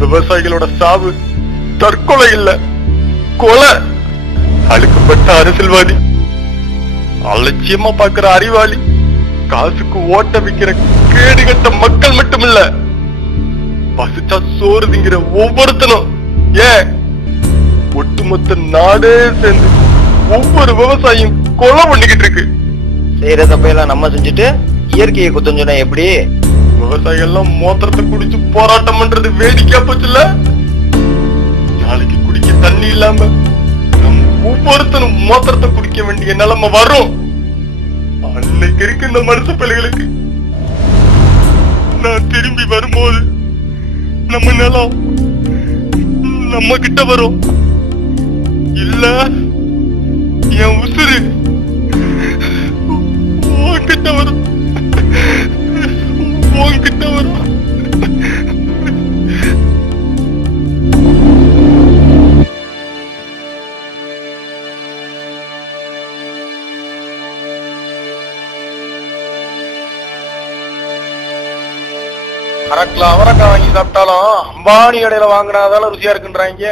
விவசாயிகளோட சாவு தற்கொலை இல்ல, கொலை. அழுக்கப்பட்ட அரசியல்வாதி, அலட்சியமா பாக்குற அறிவாளி, காசுக்கு ஓட்ட விக்கிற கேடுகட்ட மக்கள் மட்டும் இல்ல, பசிச்சா சோறு திங்கிற ஒவ்வொருத்தனும், ஏன் ஒட்டுமொத்த நாடே சேர்ந்து ஒவ்வொரு விவசாயியும் கொலை பண்ணிக்கிட்டு இருக்கு. செய்யற தப்பையெல்லாம் நம்ம செஞ்சுட்டு இயற்கையை குத்தம் சொன்னா எப்படி? விவசாயிகள் எல்லாம் மோத்திரத்தை குடிச்சு போராட்டம் பண்றது வேடிக்கையா போச்சுல்ல. நாளைக்கு குடிக்க தண்ணி இல்லாம நம்ம ஒவ்வொருத்தனும் மோத்திரத்தை குடிக்க வேண்டிய நிலைமை வரும். அன்னைக்கு இருக்கு இந்த மனுஷ பிள்ளைகளுக்கு. நான் திரும்பி வரும்போது நம்ம நிலம் நம்ம கிட்ட வரும். இல்ல என் உசுறு உன்கிட்ட வரும், உன்கிட்ட வரும். அரக்கில் அவரக்காய் வாங்கி சாப்பிட்டாலும் அம்பானி கடையில வாங்கினாதால ருசியா இருக்குன்றாங்க.